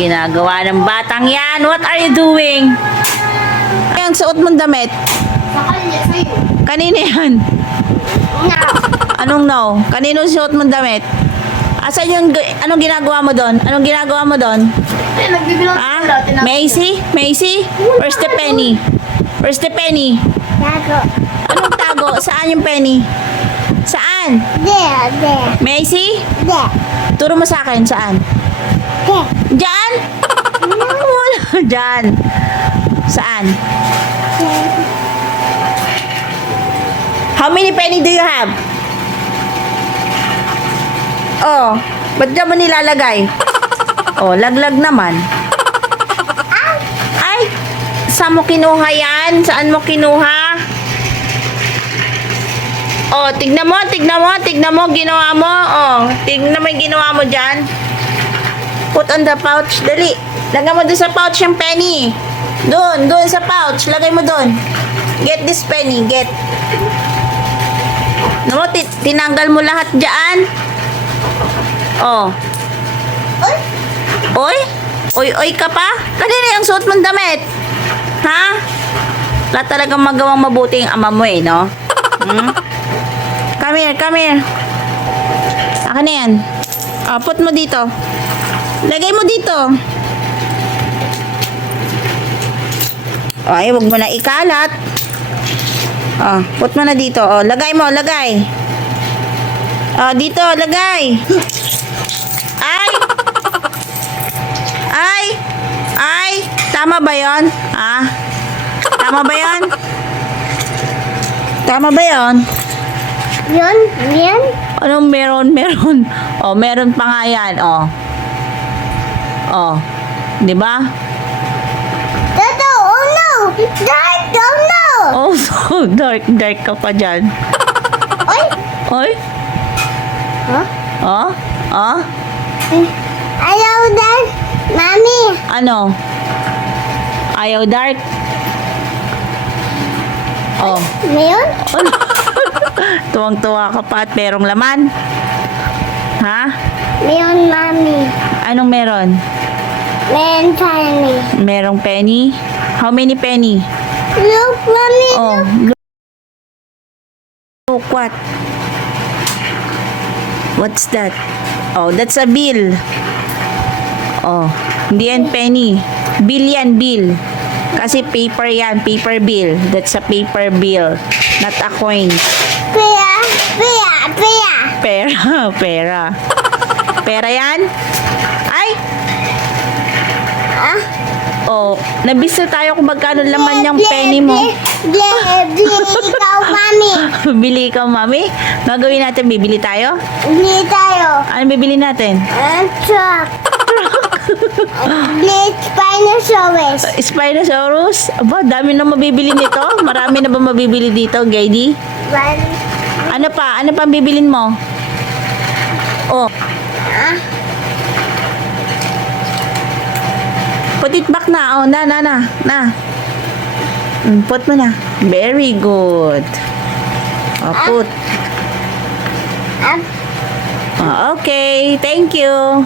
ginagawa ng batang yan? What are you doing? Ang suot mong damit. Sa kanya, sa'yo. Kanino yan? Nga. Anong no? Kanino suot mong damit? Asan yung, anong ginagawa mo doon? Anong ginagawa mo doon? Ay, nagbibilang Ha? sila. Macy? Macy? Where's the penny? Where's the penny? Tago. Anong tago? Saan yung penny? Saan? There. Macy? There. Turo mo sa akin, saan? There. Diyan? Wala. Diyan. Saan? How many penny do you have? Oh, ba't dyan mo nilalagay? Oh, laglag naman. Ay, saan mo kinuha yan? Saan mo kinuha? Oh, tignan mo, ginawa mo. Oh, tignan mo yung ginawa mo dyan. Put on the pouch, dali. Lagay mo doon sa pouch yung penny. Doon sa pouch, lagay mo doon. Get this penny, get. No, tinanggal mo lahat dyan. Oh. Oy? Oy ka pa? Kanina yung suot mong damit. Ha? Wala talagang magawang mabuti yung ama mo eh, no? Hmm? Come here. Akin na yan. Oh, put mo dito. Lagay mo dito. Ay, wag mo na ikalat. Oh, put mo na dito. Oh, lagay mo, lagay. Oh, dito, lagay. Ay, tama ba 'yon? Ah? Tama ba 'yon? Tama ba 'yon? Yan. Anong meron? Oh, meron pa nga 'yan, oh. Oh. 'Di ba? Tato, oh no! Dark, oh no! Oh, so dark ka pa diyan. Oy. Huh? Oh? Ayaw, Dad. Mami. Ano? Ayaw dark? Oh. Mayon? Ano? Tuwang-tuwa ka pa at merong laman. Ha? Mayon, Mami. Anong meron? Mayon, tiny. Merong penny? How many penny? Look, Mami. Oh. Look what? What's that? Oh, that's a bill. Oh, hindi yan penny. Bill yan, bill. Kasi paper yan, paper bill. That's a paper bill, not a coin. Pia. Pera. Pera yan? Ay! Ah? Oh, nabisa tayo kung magkano laman yung penny mo. Ikaw, Mami. Bili ikaw, mami? Gagawin natin, bibili tayo? Bili tayo. Ano bibili natin? Truck. Spinosaurus. Spinosaurus? Aba, dami na mabibili nito. Marami na ba mabibili dito, Gaidi? Ano pa? Ano pa bibilin mo? Oh. Ah? Put it back na. Oh, na. Put mo na. Very good. Oh, put. Ah? Oh, okay. Thank you.